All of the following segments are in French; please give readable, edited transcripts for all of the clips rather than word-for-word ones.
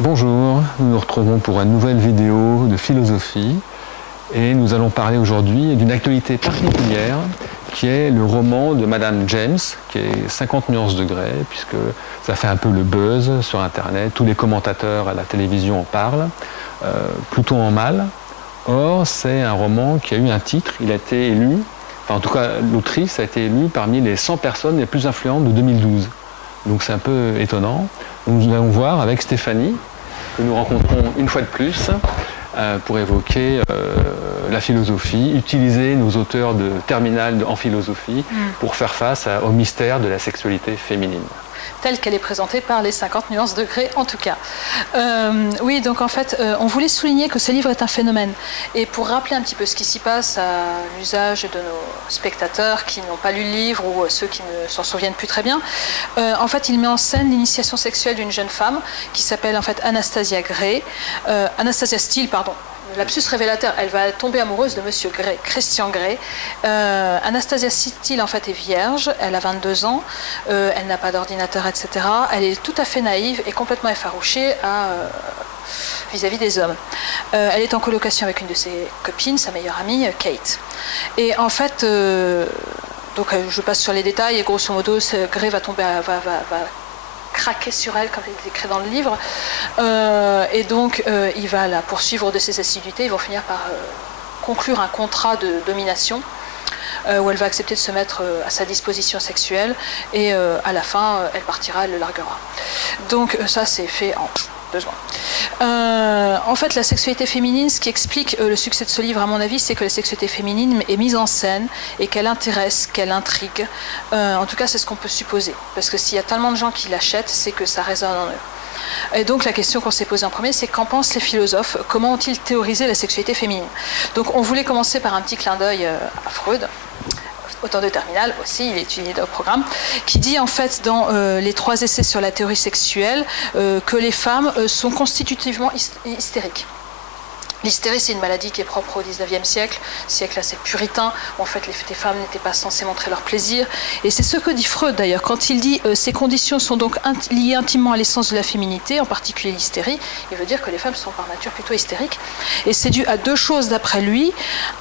Bonjour, nous nous retrouvons pour une nouvelle vidéo de philosophie et nous allons parler aujourd'hui d'une actualité particulière qui est le roman de Madame James, qui est 50 nuances degrés, puisque ça fait un peu le buzz sur Internet, tous les commentateurs à la télévision en parlent, plutôt en mal. Or, c'est un roman qui a eu un titre, il a été élu, enfin en tout cas l'autrice a été élue parmi les 100 personnes les plus influentes de 2012. Donc c'est un peu étonnant. Nous allons voir avec Stéphanie, que nous rencontrons une fois de plus, pour évoquer la philosophie, utiliser nos auteurs de terminale en philosophie pour faire face au mystère de la sexualité féminine. Telle qu'elle est présentée par les 50 nuances degrés en tout cas. Oui, donc en fait, on voulait souligner que ce livre est un phénomène. Et pour rappeler un petit peu ce qui s'y passe à l'usage de nos spectateurs qui n'ont pas lu le livre ou ceux qui ne s'en souviennent plus très bien, en fait, il met en scène l'initiation sexuelle d'une jeune femme qui s'appelle en fait Anastasia Steele, pardon. Lapsus révélateur, elle va tomber amoureuse de Monsieur Gray, Christian Grey. Anastasia Steele en fait est vierge, elle a 22 ans, elle n'a pas d'ordinateur, etc. Elle est tout à fait naïve et complètement effarouchée vis-à-vis des hommes. Elle est en colocation avec une de ses copines, sa meilleure amie, Kate. Et en fait, donc je passe sur les détails et grosso modo, Grey va tomber, va craquer sur elle, comme il est écrit dans le livre, et donc il va la poursuivre de ses assiduités. Ils vont finir par conclure un contrat de domination où elle va accepter de se mettre à sa disposition sexuelle et à la fin elle partira, elle le larguera. Donc ça c'est fait en 2 secondes. En fait, la sexualité féminine, ce qui explique le succès de ce livre, à mon avis, c'est que la sexualité féminine est mise en scène et qu'elle intéresse, qu'elle intrigue. En tout cas, c'est ce qu'on peut supposer. Parce que s'il y a tellement de gens qui l'achètent, c'est que ça résonne en eux. Et donc, la question qu'on s'est posée en premier, c'est qu'en pensent les philosophes? Comment ont-ils théorisé la sexualité féminine? Donc, on voulait commencer par un petit clin d'œil à Freud, auteur de Terminal aussi, il est étudié au programme, qui dit en fait dans les 3 essais sur la théorie sexuelle que les femmes sont constitutivement hystériques. L'hystérie, c'est une maladie qui est propre au 19e siècle assez puritain, où en fait les femmes n'étaient pas censées montrer leur plaisir. Et c'est ce que dit Freud d'ailleurs, quand il dit ces conditions sont donc liées intimement à l'essence de la féminité, en particulier l'hystérie, il veut dire que les femmes sont par nature plutôt hystériques. Et c'est dû à 2 choses d'après lui.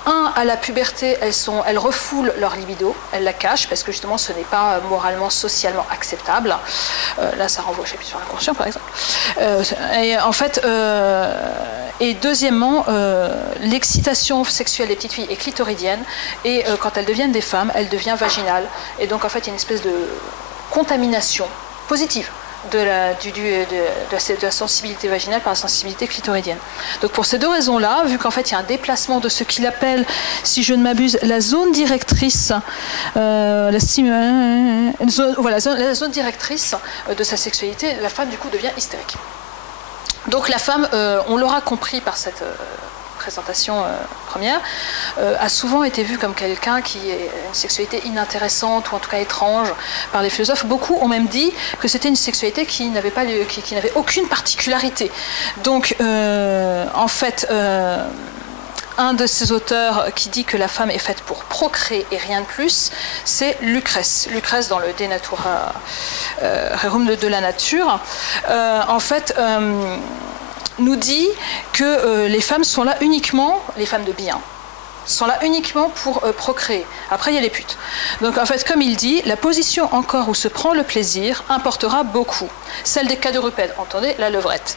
Un, à la puberté, elles refoulent leur libido, elles la cachent, parce que justement ce n'est pas moralement, socialement acceptable. Là, ça renvoie au chapitre sur l'inconscient, par exemple. Et en fait, et deuxièmement, l'excitation sexuelle des petites filles est clitoridienne et quand elles deviennent des femmes, elle devient vaginale. Et donc en fait, il y a une espèce de contamination positive de la sensibilité vaginale par la sensibilité clitoridienne. Donc pour ces 2 raisons-là, vu qu'en fait il y a un déplacement de ce qu'il appelle, si je ne m'abuse, la zone directrice, la zone directrice de sa sexualité, la femme du coup devient hystérique. Donc la femme, on l'aura compris par cette présentation première, a souvent été vue comme quelqu'un qui a une sexualité inintéressante ou en tout cas étrange par les philosophes. Beaucoup ont même dit que c'était une sexualité qui n'avait aucune particularité. Donc en fait, un de ces auteurs qui dit que la femme est faite pour procréer et rien de plus, c'est Lucrèce. Lucrèce dans le De Natura Rerum de la nature, en fait, nous dit que les femmes sont là uniquement, les femmes de bien, sont là uniquement pour procréer. Après, il y a les putes. Donc, en fait, comme il dit, la position encore où se prend le plaisir importera beaucoup. Celle des quadrupèdes, entendez, la levrette,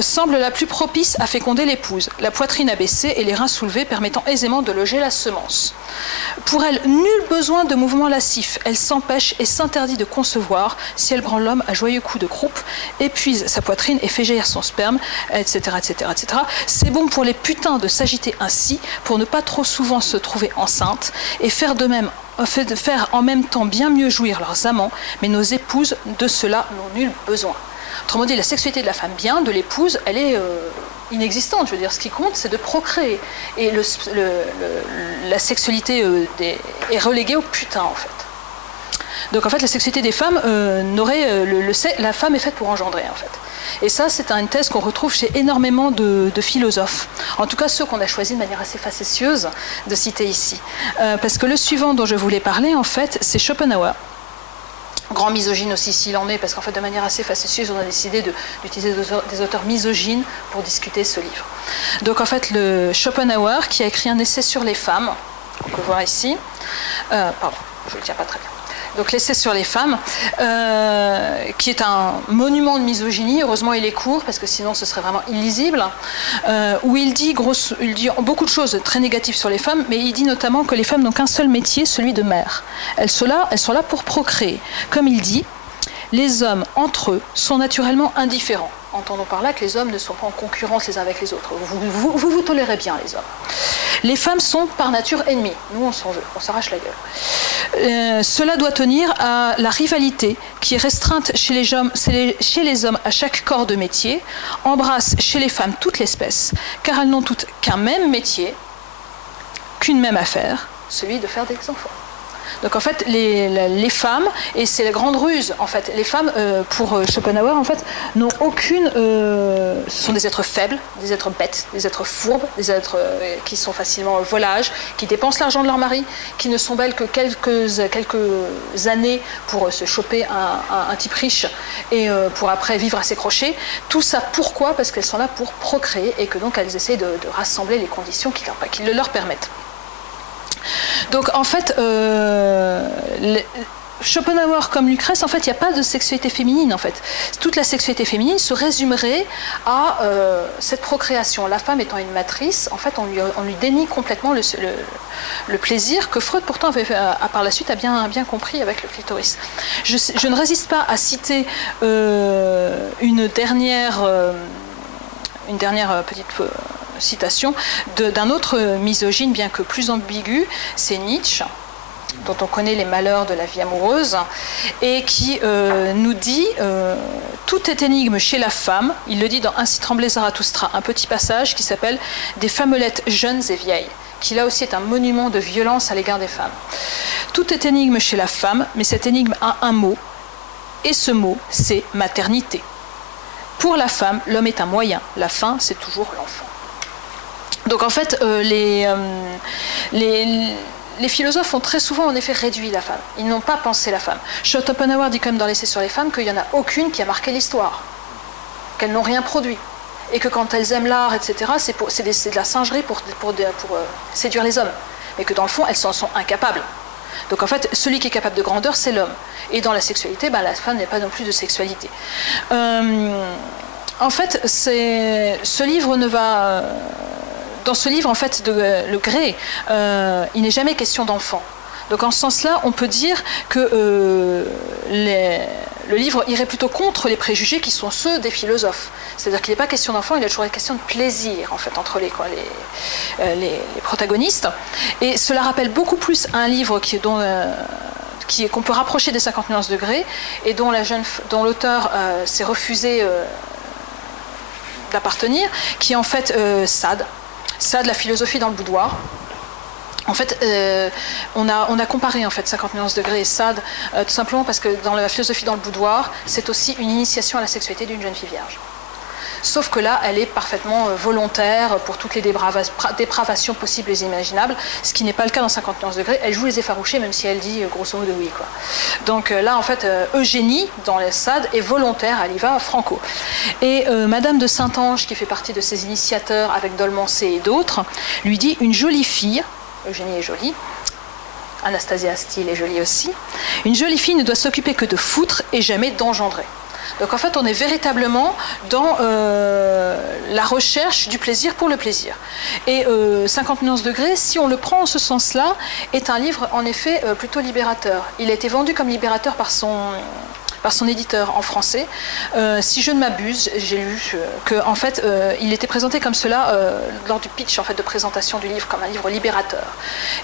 semble la plus propice à féconder l'épouse, la poitrine abaissée et les reins soulevés permettant aisément de loger la semence. Pour elle, nul besoin de mouvement lascif. Elle s'empêche et s'interdit de concevoir si elle prend l'homme à joyeux coups de croupe, épuise sa poitrine et fait jaillir son sperme, etc., etc., etc. C'est bon pour les putains de s'agiter ainsi, pour ne pas trop souvent se trouver enceintes, et faire en même temps bien mieux jouir leurs amants, mais nos épouses de cela n'ont nul besoin. Autrement dit, la sexualité de la femme bien, de l'épouse, elle est inexistante. Je veux dire, ce qui compte, c'est de procréer. Et la sexualité est reléguée au putain, en fait. Donc, en fait, la sexualité des femmes la femme est faite pour engendrer, en fait. Et ça, c'est une thèse qu'on retrouve chez énormément de philosophes. En tout cas, ceux qu'on a choisi de manière assez facétieuse de citer ici. Parce que le suivant dont je voulais parler, en fait, c'est Schopenhauer. grand misogyne aussi s'il en est, parce qu'en fait de manière assez facétieuse on a décidé d'utiliser des auteurs misogynes pour discuter ce livre. Donc en fait le Schopenhauer qui a écrit un essai sur les femmes, on peut voir ici, pardon, je ne le tiens pas très bien. Donc l'essai sur les femmes, qui est un monument de misogynie. Heureusement il est court parce que sinon ce serait vraiment illisible, où il dit beaucoup de choses très négatives sur les femmes, mais il dit notamment que les femmes n'ont qu'un seul métier, celui de mère. Elles sont là pour procréer. Comme il dit, les hommes entre eux sont naturellement indifférents. Entendons par là que les hommes ne sont pas en concurrence les uns avec les autres. Vous tolérez bien les hommes. Les femmes sont par nature ennemies. Nous on s'en veut, on s'arrache la gueule. Cela doit tenir à la rivalité qui est restreinte chez les hommes à chaque corps de métier, embrasse chez les femmes toute l'espèce, car elles n'ont toutes qu'un même métier, qu'une même affaire, celui de faire des enfants. Donc en fait, les femmes, et c'est la grande ruse, en fait, les femmes, pour Schopenhauer, en fait, n'ont aucune... ce sont des êtres faibles, des êtres bêtes, des êtres fourbes, des êtres qui sont facilement volages, qui dépensent l'argent de leur mari, qui ne sont belles que quelques années pour se choper un type riche et pour après vivre à ses crochets. Tout ça, pourquoi? Parce qu'elles sont là pour procréer et que donc elles essaient de rassembler les conditions qui le leur permettent. Donc en fait, Schopenhauer comme Lucrèce, en fait, il n'y a pas de sexualité féminine. En fait, toute la sexualité féminine se résumerait à cette procréation. La femme étant une matrice, en fait, on lui dénie complètement le plaisir que Freud pourtant avait par la suite a bien compris avec le clitoris. Je ne résiste pas à citer une dernière petite citation d'un autre misogyne, bien que plus ambigu, c'est Nietzsche, dont on connaît les malheurs de la vie amoureuse, et qui nous dit tout est énigme chez la femme. Il le dit dans Ainsi tremblait Zarathustra, un petit passage qui s'appelle Des femmelettes jeunes et vieilles, qui là aussi est un monument de violence à l'égard des femmes. Tout est énigme chez la femme, mais cette énigme a un mot, et ce mot, c'est maternité. Pour la femme, l'homme est un moyen, la fin, c'est toujours l'enfant. Donc en fait, les philosophes ont très souvent en effet réduit la femme. Ils n'ont pas pensé la femme. Schopenhauer dit quand même dans l'essai sur les femmes qu'il n'y en a aucune qui a marqué l'histoire, qu'elles n'ont rien produit. Et que quand elles aiment l'art, etc., c'est de la singerie pour séduire les hommes. Mais que dans le fond, elles s'en sont incapables. Donc en fait, celui qui est capable de grandeur, c'est l'homme. Et dans la sexualité, la femme n'est pas non plus de sexualité. En fait, ce livre ne va... Dans ce livre, en fait, le Grès, il n'est jamais question d'enfant. Donc en ce sens-là, on peut dire que le livre irait plutôt contre les préjugés qui sont ceux des philosophes. C'est-à-dire qu'il n'est pas question d'enfant, il est toujours une question de plaisir, en fait, entre les protagonistes. Et cela rappelle beaucoup plus un livre qu'on peut rapprocher des 50 nuances de Grès et dont l'auteur s'est refusé d'appartenir, qui est en fait Sade, la philosophie dans le boudoir. En fait, on a comparé en fait 50 nuances de Grès et Sade, tout simplement parce que dans la philosophie dans le boudoir, c'est aussi une initiation à la sexualité d'une jeune fille vierge. Sauf que là, elle est parfaitement volontaire pour toutes les dépravations possibles et imaginables, ce qui n'est pas le cas dans 50 nuances de Grès. Elle joue les effarouchés, même si elle dit grosso modo oui, quoi. Donc là, en fait, Eugénie, dans les Sade, est volontaire, elle y va franco. Et Madame de Saint-Ange, qui fait partie de ses initiateurs avec Dolmancé et d'autres, lui dit une jolie fille, Eugénie est jolie, Anastasia Steele est jolie aussi, une jolie fille ne doit s'occuper que de foutre et jamais d'engendrer. Donc en fait, on est véritablement dans la recherche du plaisir pour le plaisir. Et 50 nuances de Grès, si on le prend en ce sens-là, est un livre en effet plutôt libérateur. Il a été vendu comme libérateur par son éditeur en français. Si je ne m'abuse, j'ai lu qu'en fait, il était présenté comme cela lors du pitch en fait, de présentation du livre, comme un livre libérateur.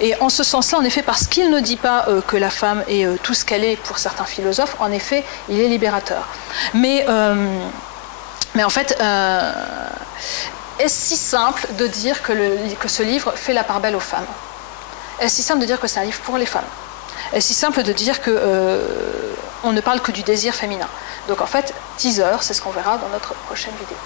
Et en ce sens-là, en effet, parce qu'il ne dit pas que la femme est tout ce qu'elle est pour certains philosophes, en effet, il est libérateur. Mais en fait, est-ce si simple de dire que ce livre fait la part belle aux femmes? Est-ce si simple de dire que c'est un livre pour les femmes? Est-ce si simple de dire que on ne parle que du désir féminin? Donc en fait, teaser, c'est ce qu'on verra dans notre prochaine vidéo.